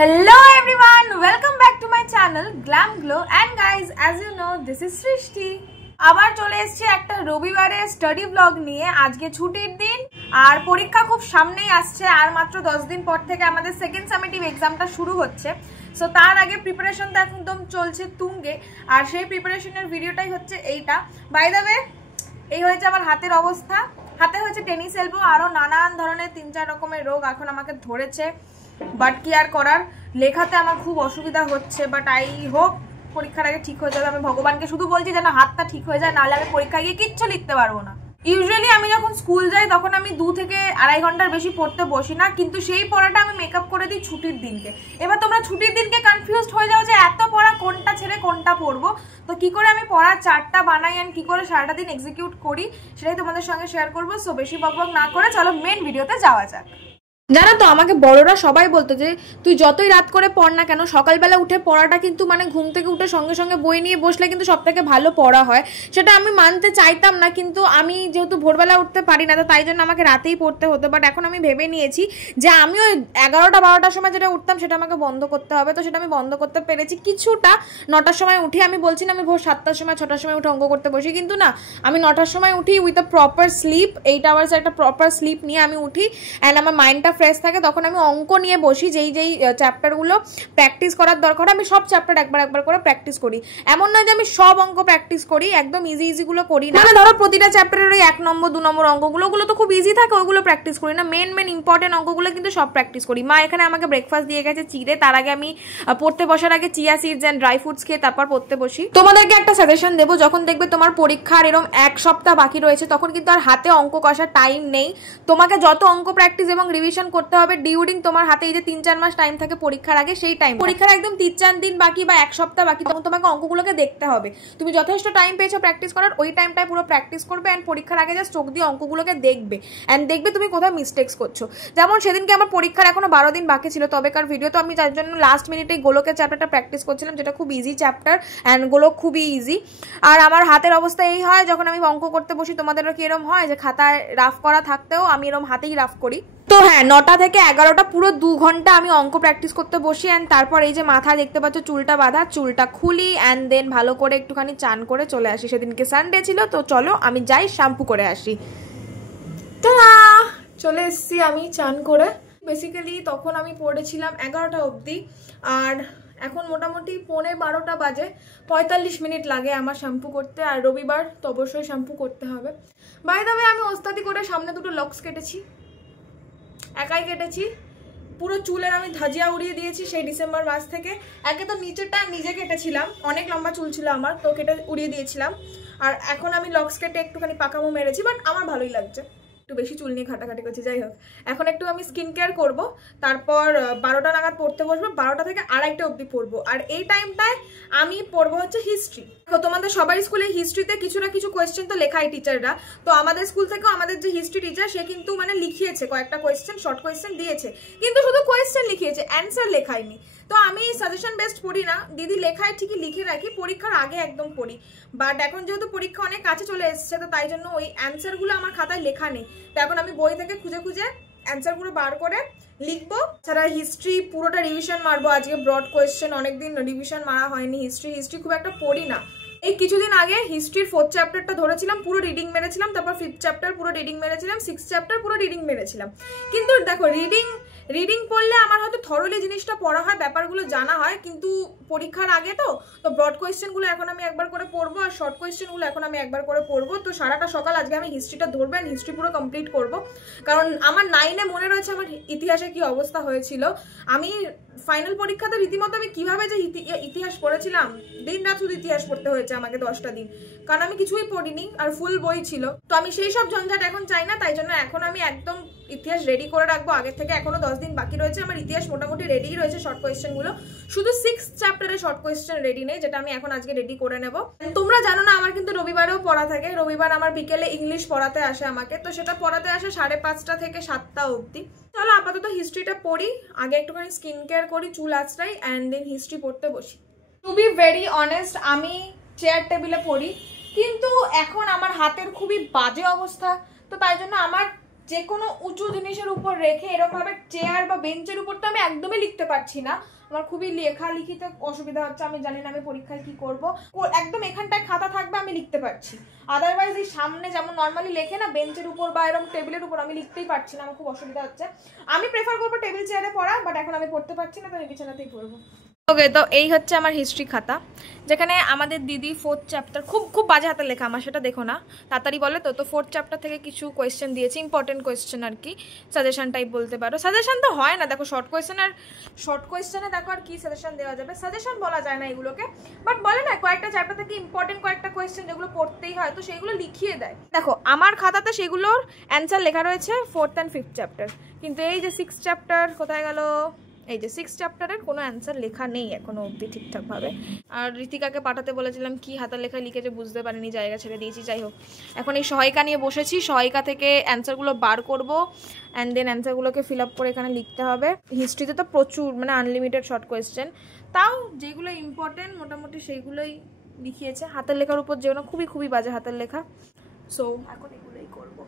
Hello everyone, welcome back to my channel Glam Glow and guys, as you know, this is Srishti. আবার চলে এসেছি একটা রবিবারে study blog নিয়ে। আজকে ছুটির দিন আর পরীক্ষা খুব সামনেই আসছে, আর মাত্র 10 দিন পর থেকে আমাদের সেকেন্ড সামেটিভ এক্সামটা শুরু হচ্ছে। সো তার আগে প্রিপারেশনটা একদম চলছে তুঙ্গে, আর সেই প্রিপারেশনের ভিডিওটাই হচ্ছে এইটা। বাই দ্য ওয়ে, এই হয়েছে আমার হাতের অবস্থা। হাতে হয়েছে টেনিস এলবো, আরও নানান ধরনের 3-4 রকমের রোগ এখন আমাকে ধরেছে। বাট কি আর করার, লেখাতে আমার খুব অসুবিধা হচ্ছে, বাট আই হোপ পরীক্ষার আগে ঠিক হয়ে যাবে। আমি ভগবানকে শুধু বলছি যেন হাতটা ঠিক হয়ে যায়, নাহলে আমি পরীক্ষায় গিয়ে কিচ্ছু লিখতে পারবো না। ইউজুয়ালি আমি যখন স্কুল যাই তখন আমি 2 থেকে আড়াই ঘন্টার বেশি পড়তে বসি না, কিন্তু সেই পড়াটা আমি মেকআপ করে দিই ছুটির দিনকে। এবার তোমরা ছুটির দিনকে কনফিউজড হয়ে যাও যে এত পড়া কোনটা ছেড়ে কোনটা পড়বো। তো কি করে আমি পড়ার চার্টটা বানাই অ্যান্ড কি করে সারাটা দিন এক্সিকিউট করি সেটাই তোমাদের সঙ্গে শেয়ার করবো। সো বেশি বকবক না করে চলো মেন ভিডিওতে যাওয়া যাক। জানো তো, আমাকে বড়রা সবাই বলতো যে তুই যতই রাত করে পড় না কেন, সকালবেলা উঠে পড়াটা কিন্তু মানে ঘুম থেকে উঠে সঙ্গে সঙ্গে বই নিয়ে বসলে কিন্তু সব থেকে ভালো পড়া হয়। সেটা আমি মানতে চাইতাম না, কিন্তু আমি যেহেতু ভোরবেলা উঠতে পারি না, তো তাই জন্য আমাকে রাতেই পড়তে হতো। বাট এখন আমি ভেবে নিয়েছি যে আমি ওই 11টা-12টার সময় যেটা উঠতাম সেটা আমাকে বন্ধ করতে হবে। তো সেটা আমি বন্ধ করতে পেরেছি কিছুটা। 9টার সময় উঠি, আমি বলছি না আমি ভোর 7টার সময় 6টার সময় উঠে অঙ্ক করতে বসি, কিন্তু না, আমি 9টার সময় উঠি with a proper slip, 8 hours একটা প্রপার স্লিপ নিয়ে আমি উঠি অ্যান্ড আমার মাইন্ডটা ফ্রেশ থাকে। তখন আমি অঙ্ক নিয়ে বসি, যেই চ্যাপ্টারগুলো প্র্যাকটিস করার দরকার আমি সব চ্যাপ্টার একবার করে প্র্যাকটিস করি। এমন নয় যে আমি সব অঙ্ক প্র্যাকটিস করি, একদম ইজিগুলো করি না। মানে ধরো প্রতিটা চ্যাপ্টারের ওই 1 নম্বর 2 নম্বর অঙ্কগুলো তো খুব ইজি থাকে, ওইগুলো প্র্যাকটিস করি না। মেন ইম্পর্টেন্ট অঙ্কগুলো কিন্তু সব প্র্যাকটিস করি। মা এখানে আমাকে ব্রেকফাস্ট দিয়ে গেছে চিড়ে, তার আগে আমি পড়তে বসার আগে chia seeds and dry fruits খেয়ে তারপর পড়তে বসি। তোমাদেরকে একটা সাজেশন দেবো, যখন দেখবে তোমার পরীক্ষার এরকম 1 সপ্তাহ বাকি রয়েছে, তখন কিন্তু আর হাতে অঙ্ক কষার টাইম নেই। তোমাকে যত অঙ্ক প্র্যাকটিস এবং রিভিশন করতে হবে ডিউরিং তোমার হাতে এই যে 3-4 মাস টাইম থাকে পরীক্ষার আগে, সেই টাইম পরীক্ষার একদম 3-4 দিন বাকি বা 1 সপ্তাহ বাকি, তখন তোমাকে অঙ্কগুলোকে দেখতে হবে। তুমি যথেষ্ট টাইম পেয়েছো প্র্যাকটিস করার, ওই টাইমটায় পুরো প্র্যাকটিস করবে অ্যান্ড পরীক্ষার আগে জাস্ট চোখ দিয়ে অঙ্কগুলোকে দেখবে অ্যান্ড দেখবে তুমি কোথাও মিস্টেক্স করছো। যেমন সেদিনকে আমার পরীক্ষার এখনো 12 দিন বাকি ছিল, তবেকার ভিডিও তো আমি তার জন্য লাস্ট মিনিটে গোলকের চ্যাপ্টারটা প্র্যাকটিস করছিলাম, যেটা খুব ইজি চ্যাপ্টার অ্যান্ড গোলক খুবই ইজি। আর আমার হাতের অবস্থা এই হয়, যখন আমি অঙ্ক করতে বসি তোমাদেরও কি এরকম হয় যে খাতায় রাফ করা থাকতেও আমি এরকম হাতেই রাফ করি? তো হ্যাঁ, 9টা থেকে 11টা পুরো 2 ঘন্টা আমি অঙ্ক প্র্যাকটিস করতে বসি অ্যান্ড তারপর এই যে মাথায় দেখতে পাচ্ছ চুলটা বাঁধা, চুলটা খুলি অ্যান্ড দেন ভালো করে একটুখানি চান করে চলে আসি। সেদিনকে সানডে ছিল, তো চলো আমি যাই শ্যাম্পু করে আসি। চলে এসছি আমি চান করে। বেসিক্যালি তখন আমি পড়েছিলাম 11টা অবধি, আর এখন মোটামুটি 11:15 বাজে, 45 মিনিট লাগে আমার শ্যাম্পু করতে। আর রবিবার তো অবশ্যই শ্যাম্পু করতে হবে। বাই দ্য ওয়ে, আমি ওস্তাদি করে সামনে 2টো লক্স কেটেছি, একাই কেটেছি। পুরো চুলের আমি ধাজিয়া উড়িয়ে দিয়েছি সেই ডিসেম্বর মাস থেকে। একে তো নিচেরটা নিজে কেটেছিলাম, অনেক লম্বা চুল ছিল আমার, তো কেটে উড়িয়ে দিয়েছিলাম। আর এখন আমি লক্স কেটে একটুখানি পাকামো মেরেছি, বাট আমার ভালোই লাগছে। একটু বেশি চুল নিয়ে ঘাটাঘাটি করছি, যাই হোক। এখন একটু আমি স্কিন কেয়ার করবো, তারপর 12টা নাগাদ পড়তে বসবো, 12টা থেকে 2:30 অবধি পড়বো। আর এই টাইমটায় আমি পড়বো হচ্ছে হিস্ট্রি। তোমাদের সবাই স্কুলে হিস্ট্রিতে কিছু না কিছু কোয়েশ্চেন তো লেখায় টিচাররা, তো আমাদের স্কুল থেকেও আমাদের যে হিস্ট্রি টিচার সে কিন্তু মানে লিখিয়েছে কয়েকটা কোয়েশ্চেন, শর্ট কোয়েশ্চেন দিয়েছে, কিন্তু শুধু কোয়েশ্চেন লিখিয়েছে, অ্যান্সার লেখায়নি। তো আমি সাজেশন বেস্ট পড়ি না, দিদি লেখায় ঠিকই লিখে রাখি, পরীক্ষার আগে একদম পড়ি। বাট এখন যেহেতু পরীক্ষা অনেক কাছে চলে এসছে, তো তাই জন্য ওই অ্যান্সারগুলো আমার খাতায় লেখা নেই। তো এখন আমি বই থেকে খুঁজে খুঁজে অ্যান্সারগুলো বার করে লিখবো। ছাড়া হিস্ট্রি পুরোটা রিভিশন মারবো। আজকে ব্রড কোয়েশ্চেন, অনেকদিন রিভিশন মারা হয়নি। হিস্ট্রি খুব একটা পড়ি না। এই কিছুদিন আগে হিস্ট্রির 4th চ্যাপ্টারটা ধরেছিলাম, পুরো রিডিং মেরেছিলাম, তারপর 5th চ্যাপ্টার পুরো রিডিং মেরেছিলাম, 6th চ্যাপ্টার পুরো রিডিং মেরেছিলাম। কিন্তু দেখো, রিডিং পড়লে আমার হয়তো থরলি জিনিসটা পড়া হয়, ব্যাপারগুলো জানা হয়, কিন্তু পরীক্ষার আগে তো ব্রড কোয়েশ্চেনগুলো এখন আমি একবার করে পড়বো, আর শর্ট কোয়েশ্চেনগুলো এখন আমি একবার করে পড়বো। তো সারাটা সকাল আজকে আমি হিস্ট্রিটা ধরবো অ্যান্ড হিস্ট্রি পুরো কমপ্লিট করবো। কারণ আমার 9-এ মনে রয়েছে আমার ইতিহাসে কি অবস্থা হয়েছিল। আমি ফাইনাল পরীক্ষাতে রীতিমতো আমি কিভাবে যে ইতিহাস পড়েছিলাম, দিন রাত শুধু ইতিহাস পড়তে হয়েছে আমাকে 10টা দিন, কারণ আমি কিছুই পড়িনি আর ফুল বই ছিল। তো আমি সেই সব ঝঞ্ঝাট এখন চাই না, তাই জন্য এখন আমি একদম ইতিহাস রেডি করে রাখবো আগের থেকে। এখনো 10 দিন বাকি রয়েছে, আমার ইতিহাস মোটামুটি রেডি রয়েছে শর্ট কোয়েশ্চেনগুলো, শুধু 6th চ্যাপ্টারে শর্ট কোয়েশ্চেন রেডি নেই, যেটা আমি এখন আজকে রেডি করে নেব। তোমরা জানো না আমার কিন্তু রবিবারেও পড়া থাকে। রবিবার আমার বিকেলে ইংলিশ পড়াতে আসে আমাকে, তো সেটা পড়াতে আসে 5:30টা থেকে 7টা অবধি। চলো আপাতত হিস্ট্রিটা পড়ি, আগে একটুখানি স্কিন কেয়ার করি, চুল আঁচড়াই অ্যান্ড দেন হিস্ট্রি পড়তে বসি। টু বি ভেরি অনেস্ট, আমি চেয়ার টেবিলে পড়ি, কিন্তু এখন আমার হাতের খুবই বাজে অবস্থা, তো তাই জন্য আমার যে কোনো উঁচু জিনিসের উপর রেখে এরকমভাবে চেয়ার বা বেঞ্চের উপর তো আমি একদমই লিখতে পারছি না, আমার খুবই লেখালেখিতে অসুবিধা হচ্ছে, আমি জানি না আমি পরীক্ষায় কি করব। একদম এখানটায় খাতা থাকবে আমি লিখতে পারছি, আদারওয়াইজ এই সামনে যেমন নর্মালি লেখে না বেঞ্চের উপর বা এরকম টেবিলের উপর আমি লিখতেই পারছি না, আমার খুব অসুবিধা হচ্ছে। আমি প্রেফার করবো টেবিল চেয়ারে পড়া, বাট এখন আমি পড়তে পারছি না, তো আমি বিছানাতেই পড়বো। ওকে, তো এই হচ্ছে আমার হিস্ট্রি খাতা, যেখানে আমাদের দিদি 4th চ্যাপ্টার, খুব বাজে হাতে লেখা আমার, সেটা দেখো না, তাড়াতাড়ি বলে তো 4th চ্যাপ্টার থেকে কিছু কোয়েশ্চেন দিয়েছে, ইম্পর্টেন্ট কোয়েশ্চেন আর কি, সাজেশন টাইপ বলতে পারো। সাজেশন তো হয় না, দেখো শর্ট কোয়েশ্চেনে দেখো আর কি সাজেশন দেওয়া যাবে, সাজেশন বলা যায় না এগুলোকে, বাট বলে না কয়েকটা চ্যাপ্টার থেকে ইম্পর্টেন্ট কয়েকটা কোয়েশ্চেন যেগুলো পড়তেই হয়, তো সেগুলো লিখিয়ে দেয়। দেখো আমার খাতাতে সেগুলোর অ্যান্সার লেখা রয়েছে 4th and 5th চ্যাপ্টার, কিন্তু এই যে 6th চ্যাপ্টার কোথায় গেল, এই যে 6th চ্যাপ্টারের কোনো অ্যান্সার লেখা নেই এখনো অবধি ঠিকঠাকভাবে। আর ঋতিকাকে পাঠাতে বলেছিলাম, কি হাতের লেখা লিখেছে বুঝতে পারিনি, জায়গা ছেড়ে দিয়েছি। যাই হোক, এখন এই সহায়িকা নিয়ে বসেছি, সহায়িকা থেকে অ্যান্সারগুলো বার করব, অ্যান্ড দেন অ্যান্সারগুলোকে ফিল আপ করে এখানে লিখতে হবে। হিস্ট্রিতে তো প্রচুর, মানে আনলিমিটেড শর্ট কোয়েশ্চেন, তাও যেগুলো ইম্পর্টেন্ট মোটামুটি সেইগুলোই লিখিয়েছে। হাতের লেখার উপর যেগুলো খুবই বাজে হাতের লেখা, সো এখন এগুলোই করবো।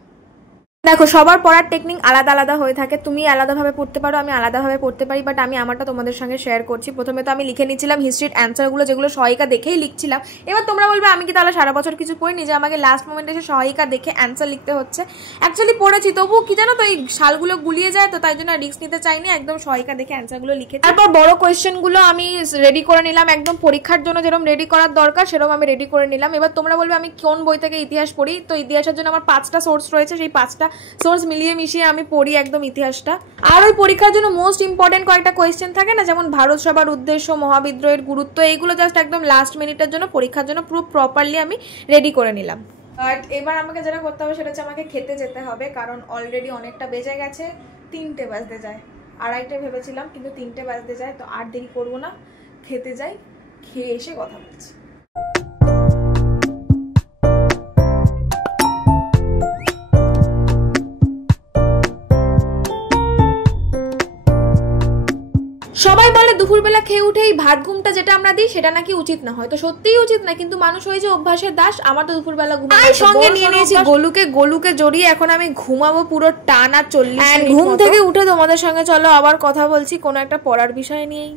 দেখো সবার পড়ার টেকনিক আলাদা আলাদা হয়ে থাকে, তুমি আলাদাভাবে পড়তে পারো, আমি আলাদাভাবে পড়তে পারি, বাট আমি আমারটা তোমাদের সঙ্গে শেয়ার করছি। প্রথমে তো আমি লিখে নিচ্ছিলাম হিস্ট্রির অ্যান্সারগুলো, যেগুলো সহায়িকা দেখেই লিখছিলাম। এবার তোমরা বলবে আমি কি তাহলে সারা বছর কিছু পড়িনি যে আমাকে লাস্ট মোমেন্টে এসে সহায়িকা দেখে অ্যান্সার লিখতে হচ্ছে? অ্যাকচুয়ালি পড়েছি, তবু কি জানো তো এই সালগুলো গুলিয়ে যায়, তো তাই জন্য রিস্ক নিতে চাইনি, একদম সহায়িকা দেখে অ্যান্সারগুলো লিখেছি। তারপর বড় কোয়েশ্চেনগুলো আমি রেডি করে নিলাম, একদম পরীক্ষার জন্য যেরকম রেডি করার দরকার সেরকম আমি রেডি করে নিলাম। এবার তোমরা বলবে আমি কোন বই থেকে ইতিহাস পড়ি, তো ইতিহাসের জন্য আমার 5টা সোর্স রয়েছে, সেই 5টা সোর্স মিলিয়ে মিশিয়ে আমি পড়ি একদম ইতিহাসটা। আর ওই পরীক্ষার জন্য মোস্ট ইম্পর্টেন্ট কয়েকটা কোয়েশ্চেন থাকে না, যেমন ভারত সভার উদ্দেশ্য, মহাবিদ্রোহের গুরুত্ব, এইগুলো জাস্ট একদম লাস্ট মিনিটের জন্য পরীক্ষার জন্য পুরো প্রপারলি আমি রেডি করে নিলাম। বাট এবার আমাকে যেটা করতে হবে সেটা হচ্ছে আমাকে খেতে যেতে হবে, কারণ অলরেডি অনেকটা বেজে গেছে, 3টে বাজতে যায়, 2:30 ভেবেছিলাম কিন্তু 3টে বাজতে যায়, তো আর দেরি করবো না, খেতে যাই, খেয়ে এসে কথা বলছি। সবাই বলে দুপুরবেলা খেয়ে উঠে এই ভাত ঘুমটা যেটা আমরা দিই সেটা নাকি উচিত না, হয়তো সত্যিই উচিত না, কিন্তু মানুষ হয়েছে অভ্যাসের দাস। আমার তো দুপুরবেলা ঘুমাই, সঙ্গে নিয়ে নিয়েছি গোলুকে জড়িয়ে এখন আমি ঘুমাবো পুরো টানা 40 মিনিট। ঘুম থেকে উঠে তোমাদের সঙ্গে চলো আবার কথা বলছি কোনো একটা পড়ার বিষয় নিয়েই।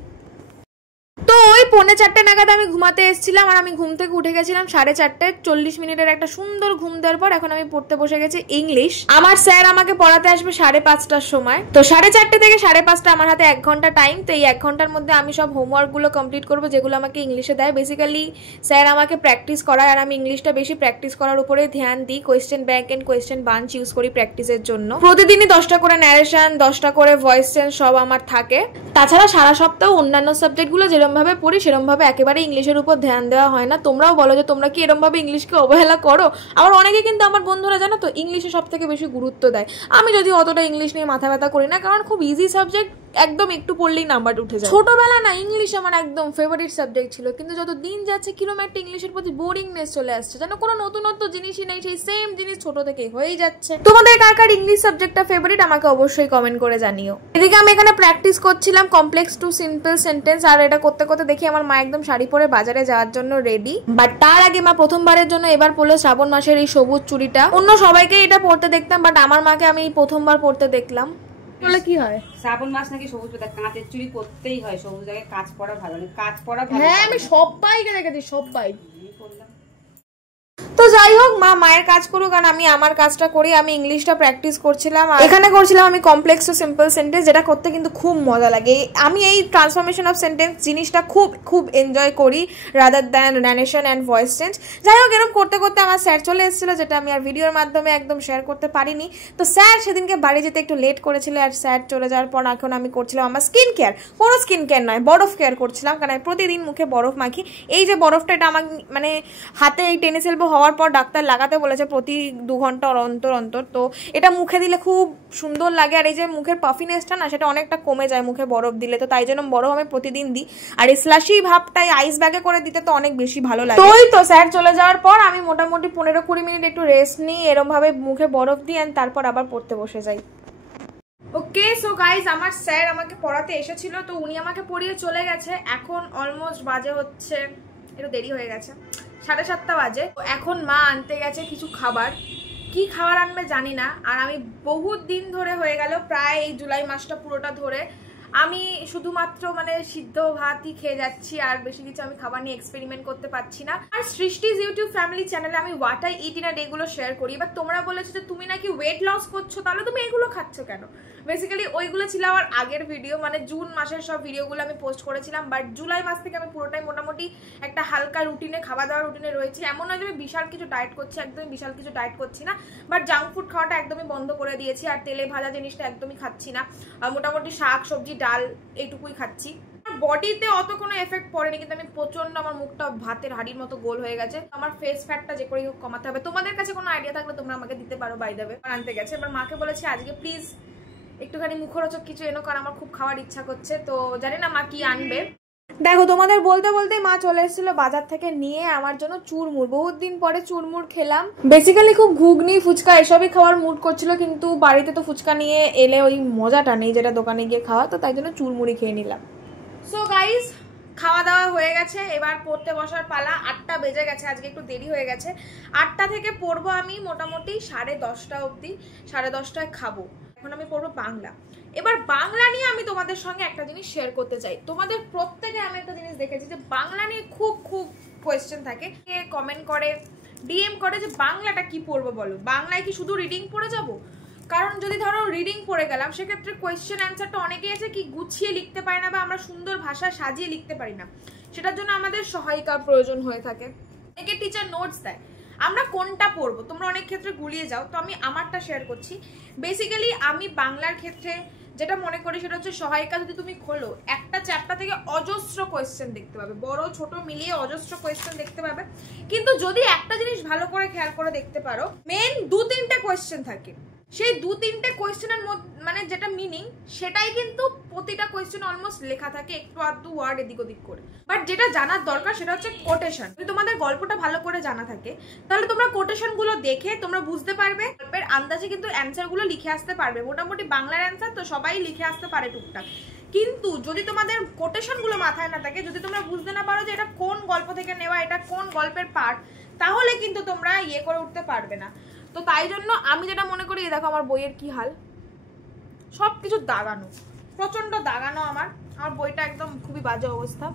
তো ওই 3:45 নাগাদ আমি ঘুমাতে এসেছিলাম, আর আমি ঘুম থেকে উঠে গেছিলাম 4:30, 40 মিনিটের একটা সুন্দর ঘুম দেওয়ার পর এখন আমি পড়তে বসে গেছি ইংলিশ। আমার স্যার আমাকে পড়াতে আসবে 5:30টার সময়, তো 4:30 থেকে 5:30 আমার হাতে 1 ঘন্টা টাইম। তো এই 1 ঘন্টার মধ্যে আমি সব হোমওয়ার্কগুলো কমপ্লিট করবো যেগুলো আমাকে ইংলিশে দেয়। বেসিক্যালি স্যার আমাকে প্র্যাকটিস করায়, আর আমি ইংলিশটা বেশি প্র্যাকটিস করার উপরে ধ্যান দিই। Question bank and question bunch use করি প্র্যাকটিসের জন্য। প্রতিদিনই 10টা করে ন্যারেশন, 10টা করে ভয়েস চেঞ্জ সব আমার থাকে। তাছাড়া সারা সপ্তাহ অন্যান্য সাবজেক্টগুলো যেরকম ভাবে পড়ি সেরকম ভাবে একেবারে ইংলিশের উপর ধ্যান দেওয়া হয় না। তোমরাও বলো যে তোমরা কি এরকম ভাবে ইংলিশকে অবহেলা করো? আবার অনেকে কিন্তু আমার বন্ধুরা জানো তো ইংলিশে সব থেকে বেশি গুরুত্ব দেয়। আমি যদি অতটা ইংলিশ নিয়ে মাথা ব্যথা করি না, কারণ খুব ইজি সাবজেক্ট, একদম একটু পড়লেই নাম্বার উঠে যায়। ছোটবেলা না ইংলিশ আমার একদম ফেভারিট সাবজেক্ট ছিল, কিন্তু যত দিন যাচ্ছে কিরকম একটা ইংলিশের প্রতি বোরিংনেস চলে আসছে, যেন কোনো নতুনত্ব জিনিসই নেই, সেই সেম জিনিস ছোট থেকে হয়েই যাচ্ছে। তোমাদের কার কার ইংলিশ সাবজেক্টটা ফেভারিট আমাকে অবশ্যই কমেন্ট করে জানিও। এদিকে আমি এখানে প্র্যাকটিস করছিলাম কমপ্লেক্স টু সিম্পল সেন্টেন্স, আর এটা করতে করতে দেখি আমার মা একদম শাড়ি পরে বাজারে যাওয়ার জন্য রেডি। বাট তার আগে মা প্রথমবারের জন্য এবার পরলো শ্রাবণ মাসের এই সবুজ চুড়িটা। অন্য সবাইকে এটা পরতে দেখতাম, বাট আমার মাকে আমি প্রথমবার পরতে দেখলাম। বলে কি হয় শ্রাবণ মাস নাকি সবুজ পাতা কাঁচের চুড়ি করতেই হয়, সবুজ জায়গায় কাজ পরা ভালো, কাজ পরা ভালো। হ্যাঁ আমি সবাইকে দেখেছি, সবাই। তো যাই হোক, মা মায়ের কাজ করুক আর আমি আমার কাজটা করি। আমি ইংলিশটা প্র্যাকটিস করছিলাম, এখানে করছিলাম আমি কমপ্লেক্স টু সিম্পল সেন্টেন্স, যেটা করতে কিন্তু খুব মজা লাগে। আমি এই ট্রান্সফরমেশন অফ সেন্টেন্স জিনিসটা খুব এনজয় করি rather than narration and voice change. যাই হোক, এরকম করতে করতে আমার স্যার চলে এসেছিলো, যেটা আমি আর ভিডিওর মাধ্যমে একদম শেয়ার করতে পারিনি। তো স্যার সেদিনকে বাড়ি যেতে একটু লেট করেছিল, আর স্যার চলে যাওয়ার পর এখন আমি করছিলাম আমার স্কিন কেয়ার। কোনো স্কিন কেয়ার নয়, বরফ কেয়ার করছিলাম, কারণ আমি প্রতিদিন মুখে বরফ মাখি। এই যে বরফটা, এটা আমার মানে হাতে এই টেনিস এলবো হওয়ার পর ডাক্তার লাগাতে বলেছে প্রতি 2 ঘন্টা অন্তর অন্তর। তো এটা মুখে দিলে খুব সুন্দর লাগে, আর এই যে মুখের পাফিনেসটা না সেটা অনেকটা কমে যায় মুখে বরফ দিলে, তো তাই জন্য বরফ আমি প্রতিদিন দিই। আর এই স্লাশি ভাবটাই আইস ব্যাগে করে দিতে তো অনেক বেশি ভালো লাগে। তো স্যার চলে যাওয়ার পর আমি মোটামুটি 15-20 মিনিট একটু রেস্ট নিই, এরম ভাবে মুখে বরফ দিই, আর তারপর আবার পড়তে বসে যাই। ওকে, সো গাইজ আমার স্যার আমাকে পড়াতে এসেছিল, তো উনি আমাকে পড়িয়ে চলে গেছে। এখন অলমোস্ট বাজে হচ্ছে, একটু দেরি হয়ে গেছে, 7:30 বাজে। এখন মা আনতে গেছে কিছু খাবার, কি খাবার আনবে জানি না। আর আমি বহুত দিন ধরে হয়ে গেল, প্রায় এই জুলাই মাসটা পুরোটা ধরে আমি শুধুমাত্র মানে সিদ্ধ ভাতই খেয়ে যাচ্ছি, আর বেশি কিছু আমি খাবার নিয়ে এক্সপেরিমেন্ট করতে পারছি না। আর সৃষ্টিজ ইউটিউব ফ্যামিলি চ্যানেলে আমি what I it in a day গুলো শেয়ার করি। এবার তোমরা বলেছো যে তুমি নাকি ওয়েট লস করছো, তাহলে তুমি এগুলো খাচ্ছ কেন? বেসিক্যালি ওইগুলো ছিল আমার আগের ভিডিও, মানে জুন মাসের সব ভিডিওগুলো আমি পোস্ট করেছিলাম। বাট জুলাই মাস থেকে আমি পুরোটাই মোটামুটি একটা হালকা রুটিনে, খাওয়া দাওয়ার রুটিনে রয়েছি। এমন নয় যে আমি বিশাল কিছু ডায়েট করছি, একদমই বিশাল কিছু ডায়েট করছি না, বাট জাঙ্ক ফুড খাওয়াটা একদমই বন্ধ করে দিয়েছি। আর তেলে ভাজা জিনিসটা একদমই খাচ্ছি না, মোটামুটি শাক সবজি ডাল এইটুকুই খাচ্ছি। বডিতে অত কোনো এফেক্ট পড়েনি, কিন্তু আমি প্রচন্ড, আমার মুখটা ভাতের হাড়ির মতো গোল হয়ে গেছে। আমার ফেস ফ্যাটটা যে করেই হোক কমাতে হবে। তোমাদের কাছে কোনো আইডিয়া থাকলে তোমরা আমাকে দিতে পারো। বাই দ্য ওয়ে আনতে গেছে, এবার মাকে বলেছি আজকে প্লিজ একটুখানি মুখরোচক কিছু এনো, কারণ আমার খুব খাওয়ার ইচ্ছা করছে। তো জানি না মা কি আনবে। দেখো তোমাদের বলতে বলতে মা চলে এসেছিল বাজার থেকে নিয়ে আমার জন্য চুরমুর। বহুত দিন পরে চুরমুর খেলাম। বেসিক্যালি খুব ঘুগনি ফুচকা এসবই খাওয়ার মুড করছিল, কিন্তু বাড়িতে তো ফুচকা নিয়ে এলে ওই মজাটা নেই যেটা দোকানে গিয়ে খাওয়া, তো তাই জন্য চুরমুড়ি খেয়ে নিলাম। সো গাইজ, খাওয়া দাওয়া হয়ে গেছে, এবার পড়তে বসার পালা। 8টা বেজে গেছে, আজকে একটু দেরি হয়ে গেছে। 8টা থেকে পড়বো আমি মোটামুটি 10:30 অবধি। 10:30টায় খাবো। এখন আমি পড়বো বাংলা। এবার বাংলা নিয়ে আমি তোমাদের সঙ্গে একটা জিনিস শেয়ার করতে চাই। তোমাদের প্রত্যেকে আমি একটা জিনিস দেখেছি যে বাংলা নিয়ে খুব খুব কোয়েশ্চেন থাকে, কে কমেন্ট করে, ডিএম করে যে বাংলাটা কি পড়বো বলো, বাংলায় কি শুধু রিডিং পড়ে যাবো? কারণ যদি ধরো রিডিং পড়ে গেলাম, সেক্ষেত্রে কোয়েশ্চেন অ্যান্সারটা অনেকেই আছে কি গুছিয়ে লিখতে পারে না, বা আমরা সুন্দর ভাষা সাজিয়ে লিখতে পারি না। সেটার জন্য আমাদের সহায়িকার প্রয়োজন হয়ে থাকে। অনেকে টিচার নোটস দেয়, আমরা কোনটা পড়বো, তোমরা অনেক ক্ষেত্রে গুলিয়ে যাও। তো আমি আমারটা শেয়ার করছি। বেসিক্যালি আমি বাংলার ক্ষেত্রে যেটা মনে করি সেটা হচ্ছে সহায়িকা যদি তুমি খোলো, একটা চ্যাপ্টার থেকে অজস্র কোয়েশ্চেন দেখতে পাবে, বড় ছোট মিলিয়ে অজস্র কোয়েশ্চেন দেখতে পাবে। কিন্তু যদি একটা জিনিস ভালো করে খেয়াল করে দেখতে পারো, মেন 2-3টে কোয়েশ্চেন থাকে। সেই 2-3টে কোয়েশ্চেনের মানে যেটা মিনিং, সেটাই কিন্তু প্রতিটা কোয়েশ্চেন অলমোস্ট লেখা থাকে, একটু আধটু ওয়ার্ড এদিক ওদিক করে। বাট যেটা জানার দরকার সেটা হচ্ছে কোটেশন। যদি তোমাদের গল্পটা ভালো করে জানা থাকে, তাহলে তোমরা কোটেশন গুলো দেখে তোমরা বুঝতে পারবে, গল্পের আন্দাজে কিন্তু অ্যান্সার গুলো লিখে আসতে পারবে। মোটামুটি বাংলার অ্যান্সার তো সবাই লিখে আসতে পারে টুকটাক। কিন্তু যদি তোমাদের কোটেশন গুলো মাথায় না থাকে, যদি তোমরা বুঝতে না পারো যে এটা কোন গল্প থেকে নেওয়া, এটা কোন গল্পের পার্ট, তাহলে কিন্তু তোমরা ইয়ে করে উঠতে পারবে না। তো তাই জন্য আমি যেটা মনে করি, দেখো আমার বইয়ের কি হাল, সবকিছু দাগানো, প্রচন্ড দাগানো। আমার বইটা একদম খুবই বাজে অবস্থা।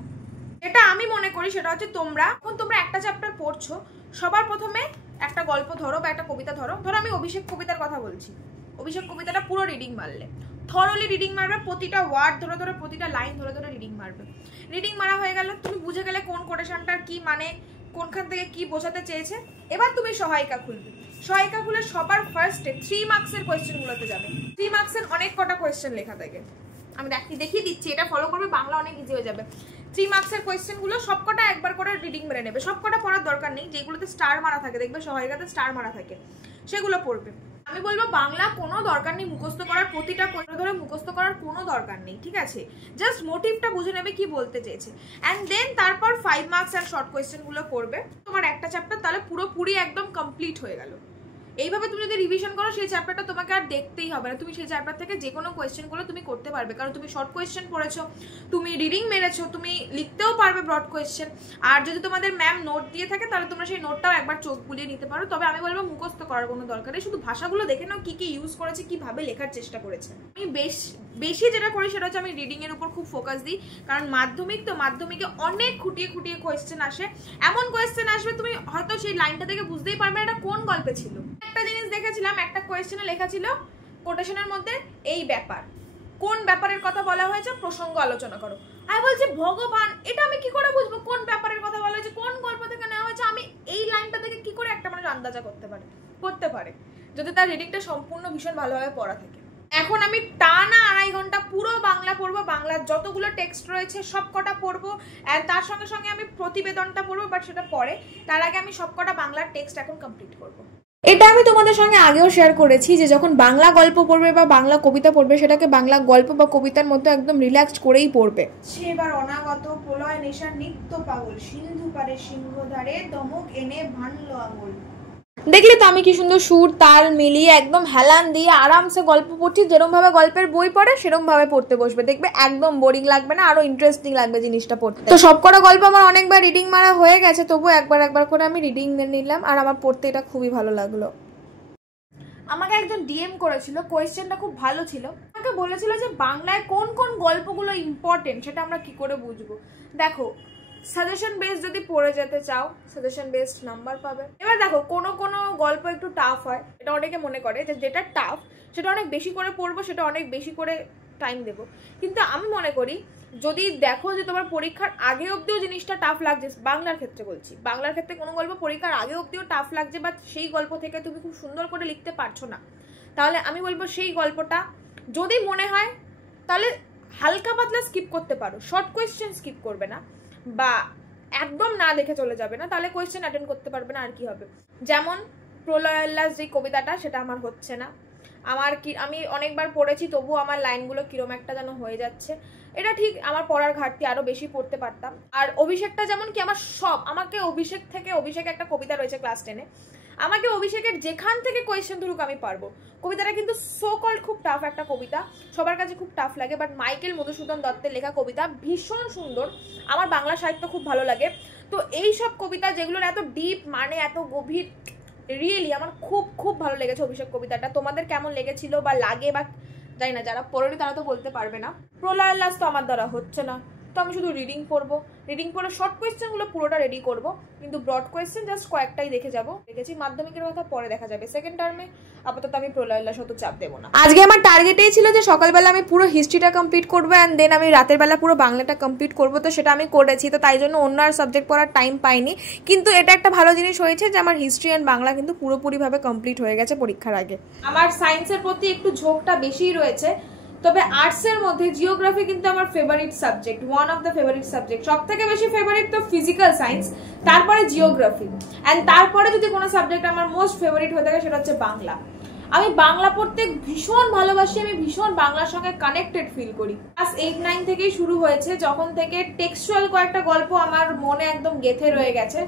যেটা আমি মনে করি সেটা হচ্ছে, তোমরা একটা চ্যাপ্টার পড়ছো, সবার প্রথমে একটা গল্প ধরো বা একটা কবিতা ধরো। আমি অভিষেক কবিতার কথা বলছি। অভিষেক কবিতাটা পুরো রিডিং মারলে, থরলি রিডিং মারবে, প্রতিটা ওয়ার্ড ধরে ধরে, প্রতিটা লাইন ধরে ধরে রিডিং মারবে। রিডিং মারা হয়ে গেল, তুমি বুঝে গেলে কোন কোটেশনটার কি মানে, কোনখান থেকে কি বোঝাতে চেয়েছে। এবার তুমি সহায়িকা খুলবে। সহায়িকা খুলে সবার ফার্স্টে 3 মার্কসের কোয়েশ্চেন গুলোতে যাবে। 3 মার্কসের অনেক কটা কোয়েশ্চেন লেখা থাকে, আমি দেখিয়ে দিচ্ছি, এটা ফলো করবে, বাংলা অনেক ইজি হয়ে যাবে। 3 মার্কসের কোয়েশ্চেন গুলো সবকটা একবার করে রিডিং মেরে নেবে। সবকটা পড়ার দরকার নেই, যেগুলোতে স্টার মারা থাকে, দেখবে সহায়িকাতে স্টার মারা থাকে, সেগুলো পড়বে। আমি বলবো বাংলা কোনো দরকার নেই মুখস্থ করার, প্রতিটা কোয়েশ্চন ধরে মুখস্থ করার কোনো দরকার নেই, ঠিক আছে? জাস্ট মোটিভটা বুঝে নেবে কি বলতে চেয়েছে, অ্যান্ড দেন তারপর 5 মার্কস আর শর্ট কোয়েশ্চেন গুলো করবে। তোমার একটা চ্যাপ্টার তাহলে পুরোপুরি একদম কমপ্লিট হয়ে গেল। এইভাবে তুমি যদি রিভিশন করো, সেই চ্যাপ্টারটা তোমাকে আর দেখতেই হবে না। তুমি সেই চ্যাপ্টার থেকে যে কোনো কোয়েশ্চেনগুলো তুমি করতে পারবে, কারণ তুমি শর্ট কোয়েশ্চেন পড়েছো, তুমি রিডিং মেরেছো, তুমি লিখতেও পারবে ব্রড কোয়েশ্চেন। আর যদি তোমাদের ম্যাম নোট দিয়ে থাকে, তাহলে তোমরা সেই নোটটাও একবার চোখ বুলিয়ে নিতে পারো। তবে আমি বলবো মুখস্থ করার কোনো দরকার নেই, শুধু ভাষাগুলো দেখে নাও কি কি ইউজ করেছে, কিভাবে লেখার চেষ্টা করেছে। আমি বেশি যেটা করি সেটা হচ্ছে আমি রিডিং এর উপর খুব ফোকাস দিই, কারণ মাধ্যমিক তো, মাধ্যমিকে অনেক খুঁটিয়ে খুঁটিয়ে কোয়েশ্চেন আসে। এমন কোয়েশ্চেন আসবে তুমি হয়তো সেই লাইনটা থেকে বুঝতেই পারবে এটা কোন গল্পে ছিল। একটা জিনিস দেখেছিলাম, একটা কোয়েশ্চেনে লেখা ছিল কোটেশনের মধ্যে এই ব্যাপার, কোন ব্যাপারের কথা বলা হয়েছে, প্রসঙ্গ আলোচনা করো। আমি বলছি ভগবান, এটা আমি কি করে বুঝবো কোন ব্যাপারের কথা বলা হয়েছে, কোন গল্প থেকে নেওয়া হয়েছে? আমি এই লাইনটা থেকে কি করে একটা মানুষ আন্দাজা করতে পারে যদি তার রিডিংটা সম্পূর্ণ ভীষণ ভালোভাবে পড়া থাকে। এখন আমি টানা 2.5 ঘন্টা পুরো বাংলা পড়বো, বাংলার যতগুলো টেক্সট রয়েছে সব কটা পড়বো, আর তার সঙ্গে সঙ্গে আমি প্রতিবেদনটা পড়বো, বাট সেটা পরে। তার আগে আমি সব কটা বাংলার টেক্সট এখন কমপ্লিট করবো। এটা আমি তোমাদের সঙ্গে আগেও শেয়ার করেছি যে যখন বাংলা গল্প পড়বে বা বাংলা কবিতা পড়বে, সেটাকে বাংলা গল্প বা কবিতার মতো একদম রিল্যাক্সড করেই পড়বে। সে এবার অনাগত প্রলয় নেশার নিত্য পাগল, সিন্ধু পারে সিংহধারে দমক এনে ভাঙল আঙুল। দেখলে তো আমি কি সুন্দর সুর তাল মিলিয়ে একদম হেলান দিয়ে আরামসে গল্প পড়ছি। যেরকম ভাবে গল্পের বই পড়ে সেরকম ভাবে পড়তে বসবে, দেখবে একদম বোরিং লাগবে না, আরো ইন্টারেস্টিং লাগবে জিনিসটা পড়তে। তো সবকটা গল্প আমার অনেকবার রিডিং মারা হয়ে গেছে, তবু একবার করে আমি রিডিং নিলাম, আর আমার পড়তে এটা খুবই ভালো লাগলো। আমাকে একজন ডিএম করেছিল, কোয়েশ্চেনটা খুব ভালো ছিল। আমাকে বলেছিল যে বাংলায় কোন কোন গল্পগুলো ইম্পর্টেন্ট সেটা আমরা কি করে বুঝবো। দেখো, সাজেশন বেসড যদি পড়ে যেতে চাও, সাজেশন বেসড নাম্বার পাবে। এবার দেখো, কোনো কোনো গল্প একটু টাফ হয়, এটা অনেকে মনে করে যে যেটা টাফ সেটা অনেক বেশি করে পড়বো, সেটা অনেক বেশি করে টাইম দেবো। কিন্তু আমি মনে করি যদি দেখো যে তোমার পরীক্ষার আগে অবধিও জিনিসটা টাফ লাগছে, বাংলার ক্ষেত্রে বলছি, বাংলার ক্ষেত্রে কোনো গল্প পরীক্ষার আগে অবধিও টাফ লাগছে বা সেই গল্প থেকে তুমি খুব সুন্দর করে লিখতে পারছো না, তাহলে আমি বলবো সেই গল্পটা যদি মনে হয় তাহলে হালকা পাতলা স্কিপ করতে পারো, শর্ট কোয়েশ্চেন স্কিপ করবে না বা একদম না দেখে চলে যাবে না, তাহলে কোয়েশ্চেন অ্যাটেন্ড করতে পারবে না। আর কি হবে, যেমন প্রলয়োল্লাস যে কবিতাটা, সেটা আমার হচ্ছে না। আমি অনেকবার পড়েছি, তবু আমার লাইনগুলো কিরম একটা যেন হয়ে যাচ্ছে। এটা ঠিক, আমার পড়ার ঘাটতি, আরো বেশি পড়তে পারতাম। আর অভিষেকটা যেমন কি আমার আমাকে অভিষেক একটা কবিতা রয়েছে ক্লাস 10-এ, আমাকে অভিষেকের যেখান থেকে কোয়েশ্চেন ধরুক আমি পারবো। কবিতাটা কিন্তু সো কল্ড খুব টাফ একটা কবিতা, সবার কাছে খুব টাফ লাগে, বাট মাইকেল মধুসূদন দত্তের লেখা কবিতা ভীষণ সুন্দর। আমার বাংলা সাহিত্য খুব ভালো লাগে। তো এই সব কবিতা যেগুলোর এত ডিপ মানে, এত গভীর, রিয়েলি আমার খুব খুব ভালো লেগেছে অভিষেক কবিতাটা। তোমাদের কেমন লেগেছিল বা লাগে বা জানি না, যারা পড়েনি তারা তো বলতে পারবে না। প্রলয়োল্লাস তো আমার দ্বারা হচ্ছে না, তো আমি শুধু রিডিং পড়বো, রিডিং পড়ে শর্ট কোয়েশ্চেনগুলো পুরোটা রেডি করবো, কিন্তু ব্রড কোয়েশ্চেন জাস্ট কয়েকটাই দেখে যাবো। দেখেছি মাধ্যমিকের কথা পরে দেখা যাবে, সেকেন্ড টার্মে আপাতত আমি প্রলয়োল্লাস অত চাপ দেবো না। আজকে আমার টার্গেটেই ছিল যে সকালবেলা আমি পুরো হিস্ট্রিটা কমপ্লিট করবো অ্যান্ড দেন আমি রাতের বেলা পুরো বাংলাটা কমপ্লিট করবো, তো সেটা আমি করেছি। তো তাই জন্য অন্য আর সাবজেক্ট পড়ার টাইম পাইনি, কিন্তু এটা একটা ভালো জিনিস হয়েছে যে আমার হিস্ট্রি অ্যান্ড বাংলা কিন্তু পুরোপুরিভাবে কমপ্লিট হয়ে গেছে পরীক্ষার আগে। আমার সায়েন্সের প্রতি একটু ঝোঁকটা বেশিই রয়েছে, তবে আর্টসের মধ্যে জিওগ্রাফি কিন্তু আমার favourite subject, one of the favourite subject. সব থেকে বেশি ফেভারিট তো ফিজিক্যাল সায়েন্স, তারপরে জিওগ্রাফি, অ্যান্ড তারপরে যদি কোনো সাবজেক্ট আমার মোস্ট ফেভারিট হয়ে থাকে সেটা হচ্ছে বাংলা। আমি বাংলা পড়তে ভীষণ ভালোবাসি, আমি ভীষণ বাংলার সঙ্গে কানেক্টেড ফিল করি। ক্লাস 8-9 থেকেই শুরু হয়েছে, যখন থেকে টেক্সচুয়াল কয়েকটা গল্প আমার মনে একদম গেঁথে রয়ে গেছে,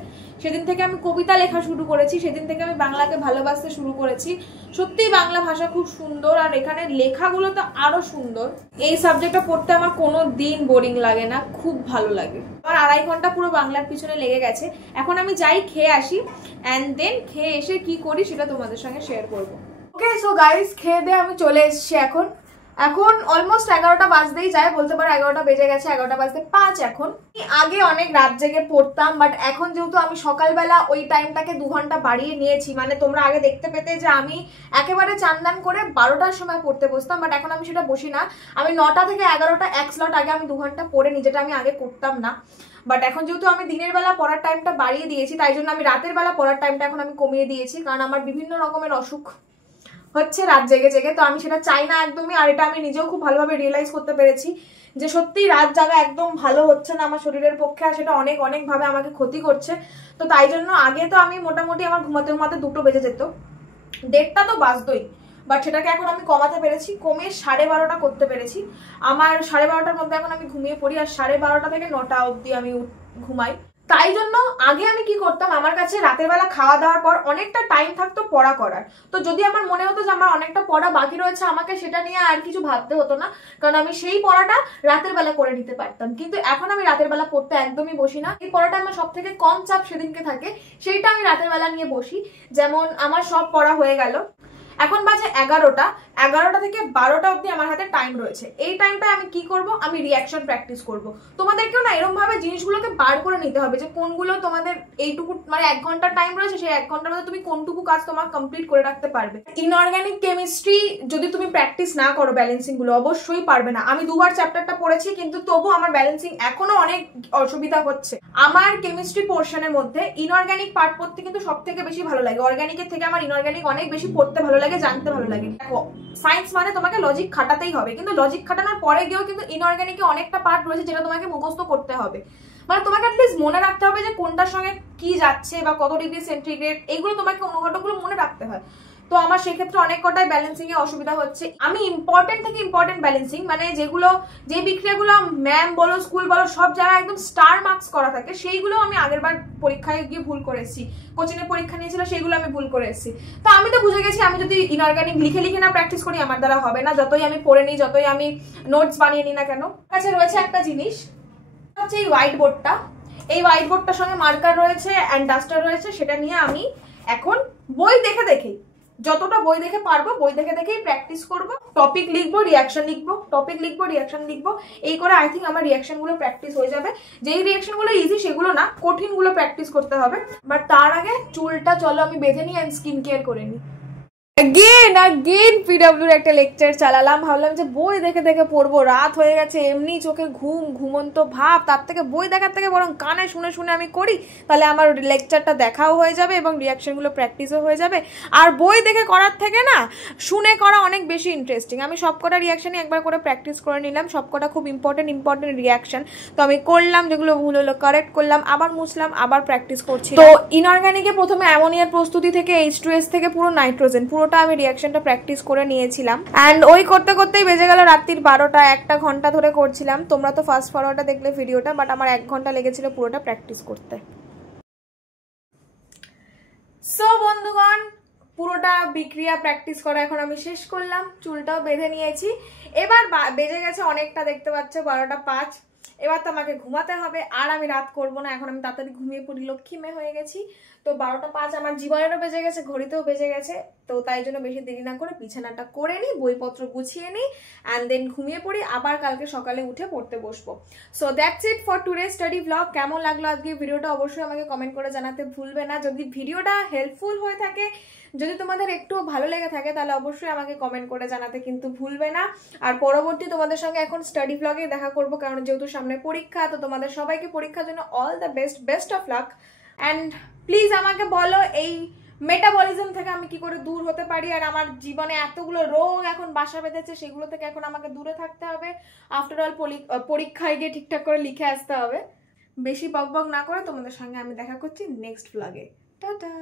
সেদিন থেকে আমি কবিতা লেখা শুরু করেছি, সেদিন থেকে আমি বাংলাকে ভালোবাসতে শুরু করেছি। সত্যিই বাংলা ভাষা খুব সুন্দর, আর এখানে লেখাগুলো তো আরো সুন্দর। এই সাবজেক্টটা পড়তে আমার কোনো দিন বোরিং লাগে না, খুব ভালো লাগে। আমার 2.5 ঘন্টা পুরো বাংলার পিছনে লেগে গেছে। এখন আমি যাই, খেয়ে আসি, অ্যান্ড দেন খেয়ে এসে কি করি সেটা তোমাদের সঙ্গে শেয়ার করবো। ওকে, সো গাইস, খেয়ে দিয়ে আমি চলে এসেছি। এখন অলমোস্ট 11টা বাজতেই যায়, বলতে পারো 11টা বেজে গেছে, 11টা বাজতে 5 এখন। আগে অনেক রাত জেগে পড়তাম, বাট এখন যেহেতু আমি সকালবেলা ওই টাইমটাকে 2 ঘন্টা বাড়িয়ে নিয়েছি, মানে তোমরা আগে দেখতে পেতে যে আমি একেবারে চান্দান করে 12টার সময় পড়তে বসতাম, বাট এখন আমি সেটা বসি না। আমি 9টা থেকে 11টা এক স্লট আগে আমি 2 ঘন্টা পড়ে নিই, যেটা আমি আগে করতাম না। বাট এখন যেহেতু আমি দিনের বেলা পড়ার টাইমটা বাড়িয়ে দিয়েছি, তাই জন্য আমি রাতের বেলা পড়ার টাইমটা এখন আমি কমিয়ে দিয়েছি, কারণ আমার বিভিন্ন রকমের অসুখ হচ্ছে রাত জেগে জেগে, তো আমি সেটা চাই না একদমই। আর এটা আমি নিজেও খুব ভালোভাবে রিয়েলাইজ করতে পেরেছি যে সত্যি রাত জাগা একদম ভালো হচ্ছে না আমার শরীরের পক্ষে, আর সেটা অনেক অনেক ভাবে আমাকে ক্ষতি করছে। তো তাই জন্য আগে তো আমি মোটামুটি আমার ঘুমাতে ঘুমাতে 2টো বেজে যেত, 1:30টা তো বাজতোই, বাট সেটাকে এখন আমি কমাতে পেরেছি, কমে 12:30টা করতে পেরেছি। আমার 12:30টার মধ্যে এখন আমি ঘুমিয়ে পড়ি, আর 12:30টা থেকে 9টা অবধি আমি ঘুমাই। তাই জন্য আগে আমি কি করতাম, আমার কাছে রাতের বেলা খাওয়া দাওয়ার পর অনেকটা টাইম থাকতো পড়া করার। তো যদি আমার মনে হতো যে আমার অনেকটা পড়া বাকি রয়েছে, আমাকে সেটা নিয়ে আর কিছু ভাবতে হতো না, কারণ আমি সেই পড়াটা রাতের বেলা করে নিতে পারতাম। কিন্তু এখন আমি রাতের বেলা পড়তে একদমই বসি না। এই পড়াটা আমার সব থেকে কম চাপ সেদিনকে থাকে, সেইটা আমি রাতের বেলা নিয়ে বসি। যেমন আমার সব পড়া হয়ে গেল, এখন বাজে 11টা, 11টা থেকে 12টা অবধি আমার হাতে টাইম রয়েছে। এই টাইমটা আমি কি করব, আমি রিঅ্যাকশন প্র্যাকটিস করব। তোমাদেরকেও না এরকম ভাবে জিনিসগুলোকে বার করে নিতে হবে যে কোনগুলো তোমাদের এইটুকু, মানে 1 ঘন্টা টাইম রয়েছে, সেই 1 ঘন্টার মধ্যে তুমি কোনটুকু কাজ তোমার কমপ্লিট করে রাখতে পারবে। ইনঅর্গানিক কেমিস্ট্রি যদি তুমি প্র্যাকটিস না করো ব্যালেন্সিং গুলো, অবশ্যই পারবে না। আমি 2বার চ্যাপ্টারটা পড়েছি, কিন্তু তবু আমার ব্যালেন্সিং এখনো অনেক অসুবিধা হচ্ছে। আমার কেমিস্ট্রি পোর্শনের মধ্যে ইনঅর্গানিক পার্ট পড়তে কিন্তু সব থেকে বেশি ভালো লাগে, অর্গানিকের থেকে আমার ইনঅর্গানিক অনেক বেশি পড়তে ভালো লাগে, জানতে ভালো লাগে। দেখো, সায়েন্স মানে তোমাকে লজিক খাটাতেই হবে, কিন্তু লজিক খাটানোর পরে গিয়েও কিন্তু ইনঅর্গানিকে অনেকটা পার্ট রয়েছে যেটা তোমাকে মুখস্থ করতে হবে। মানে তোমাকে অ্যাটলিস্ট মনে রাখতে হবে যে কোনটার সঙ্গে কি যাচ্ছে বা কত ডিগ্রি সেন্টিগ্রেড, এইগুলো তোমাকে অনুঘটকগুলো মনে রাখতে হয়। তো আমার সেক্ষেত্রে অনেক কটাই ব্যালেন্সিং এ অসুবিধা হচ্ছে। আমি ইম্পর্টেন্ট থেকে ইম্পর্টেন্ট ব্যালেন্সিং, মানে যেগুলো, যে বিক্রিয়াগুলো ম্যাম বলো স্কুল বলো সব জায়গায় একদম স্টার মার্কস করা থাকে, সেইগুলো আমি আগের বার পরীক্ষায় গিয়ে ভুল করে এসেছি। কোচিং এর পরীক্ষা নিয়েছিল, সেইগুলো আমি ভুল করে এসেছি। তো আমি তো বুঝে গেছি আমি যদি ইনঅর্গানিক লিখে লিখে না প্র্যাকটিস করি আমার দ্বারা হবে না, যতই আমি পড়ে নিই, যতই আমি নোটস বানিয়ে নিই না কেন। কাছে রয়েছে একটা জিনিস, হচ্ছে এই হোয়াইট বোর্ডটা। এই হোয়াইট বোর্ডটার সঙ্গে মার্কার রয়েছে অ্যান্ড ডাস্টার রয়েছে, সেটা নিয়ে আমি এখন বই দেখে দেখেই যতটা বই দেখে পারবো বই দেখে দেখেই প্র্যাকটিস করব, টপিক লিখবো রিয়াকশন লিখবো, টপিক লিখবো রিয়াকশন লিখবো, এই করে আই থিঙ্ক আমার রিয়াকশনগুলো প্র্যাকটিস হয়ে যাবে। যেই রিয়াকশনগুলো ইজি সেগুলো না, কঠিনগুলো প্র্যাকটিস করতে হবে। বাট তার আগে চুলটা চলো আমি বেঁধে নিই অ্যান্ড স্কিন কেয়ার করে নিই। again পিডব্লিউর একটা লেকচার চালালাম, ভাবলাম যে বই দেখে দেখে পড়বো, রাত হয়ে গেছে, এমনি চোখে ঘুমন্ত ভাব, তার থেকে বই দেখার থেকে বরং কানে শুনে শুনে আমি করি, তাহলে আমার লেকচারটা দেখাও হয়ে যাবে এবং রিয়াকশনগুলো প্র্যাকটিসও হয়ে যাবে। আর বই দেখে করার থেকে না শুনে করা অনেক বেশি ইন্টারেস্টিং। আমি সবকটা রিয়াকশনই একবার করে প্র্যাকটিস করে নিলাম, সবকটা খুব ইম্পর্টেন্ট রিয়াকশন, তো আমি করলাম, যেগুলো ভুল হলো কারেক্ট করলাম, আবার মুছলাম, আবার প্র্যাকটিস করছি। তো ইনঅর্গানিকে প্রথমে অ্যামোনিয়ার প্রস্তুতি থেকে H2S থেকে পুরো নাইট্রোজেন পুরোটা আমি রিয়াকশনটা প্র্যাকটিস করে নিয়েছিলাম। অ্যান্ড ওই করতে করতেই বেজে গেল রাত্রির 12টা, 1 ঘন্টা ধরে করছিলাম। তোমরা তো ফাস্ট ফরওয়ার্ডটা দেখলে ভিডিওটা, বাট আমার 1 ঘন্টা লেগেছিল পুরোটা প্র্যাকটিস করতে। সো বন্ধুগণ, পুরোটা বিক্রিয়া প্র্যাকটিস করা এখন আমি শেষ করলাম, চুলটাও বেঁধে নিয়েছি। এবার বেজে গেছে অনেকটা, দেখতে পাচ্ছ 12টা 5। এবার তো আমাকে ঘুমাতে হবে, আর আমি রাত করবো না, এখন আমি তাড়াতাড়ি ঘুমিয়ে পড়ি, লক্ষ্মী মেয়ে হয়ে গেছি। তো 12টা 5 আমার জীবনেরও বেজে গেছে, ঘড়িতেও বেজে গেছে। তো তাই জন্য বেশি দেরি না করে বিছানাটা করে নিই, বইপত্র গুছিয়ে নিই, অ্যান্ড দেন ঘুমিয়ে পড়ি, আবার কালকে সকালে উঠে পড়তে বসবো। So that's it for today study blog. কেমন লাগলো আজকে ভিডিওটা অবশ্যই আমাকে কমেন্ট করে জানাতে ভুলবে না। যদি ভিডিওটা হেল্পফুল হয়ে থাকে, যদি তোমাদের একটুও ভালো লেগে থাকে, তাহলে অবশ্যই আমাকে কমেন্ট করে জানাতে কিন্তু ভুলবে না। আর পরবর্তী তোমাদের সঙ্গে এখন স্টাডি ব্লগে দেখা করবো, কারণ যেহেতু সামনে পরীক্ষা, তো তোমাদের সবাইকে পরীক্ষার জন্য all the best of luck. And please আমাকে বলো এই মেটাবলিজম থেকে আমি কি করে দূর হতে পারি, আর আমার জীবনে এতগুলো রোগ এখন বাসা বেঁধেছে, সেগুলো থেকে এখন আমাকে দূরে থাকতে হবে। আফটার অল পরীক্ষায় গিয়ে ঠিকঠাক করে লিখে আসতে হবে। বেশি বকবক না করে তোমাদের সঙ্গে আমি দেখা করছি নেক্সট ব্লগে। টাটা।